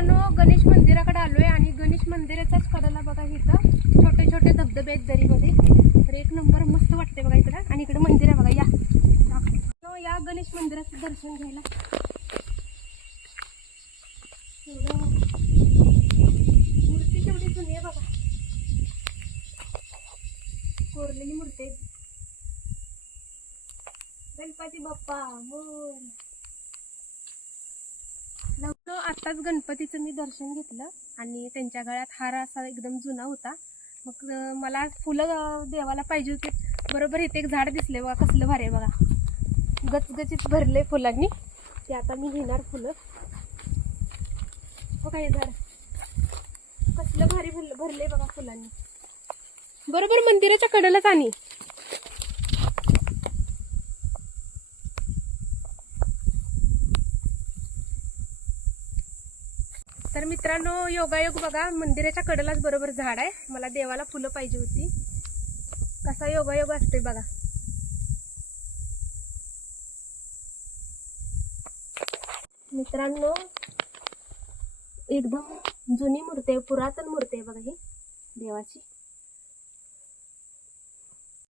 मित्रांनो, गणेश मंदिराकडे आलोय आणि गणेश मंदिराच्याच कडेला बघा इथं छोटे छोटे धबधबे आहेत दरीमध्ये. तर एक नंबर मस्त वाटते बघा इकडं. आणि इकडे मंदिर आहे बघा. या गणेश मंदिराचं दर्शन घ्यायला. मूर्ती केवढी जुनी आहे बघा, कोरलेली मूर्ती आहे. गणपती बाप्पा मोरया. आताच गणपतीचं मी दर्शन घेतलं आणि त्यांच्या गळ्यात हार असा एकदम जुना होता. मग मला फुलं देवाला पाहिजे होते. बरोबर इथे एक झाड दिसले बघा, कसलं भारी आहे बघा, गचगचीत भरले फुलांनी. ते आता मी घेणार फुलं. बघा हे झाड कसलं भारी भरले बघा फुलांनी. बरोबर मंदिराच्या कडेलाच. आणि तर मित्रांनो, योगायोग बघा, मंदिराच्या कडेलाच बरोबर झाड आहे. मला देवाला फुलं पाहिजे होती. कसा योगायोग असते बघा. मित्रांनो, एकदम जुनी मूर्ती आहे, पुरातन मूर्ती आहे बघा ही देवाची.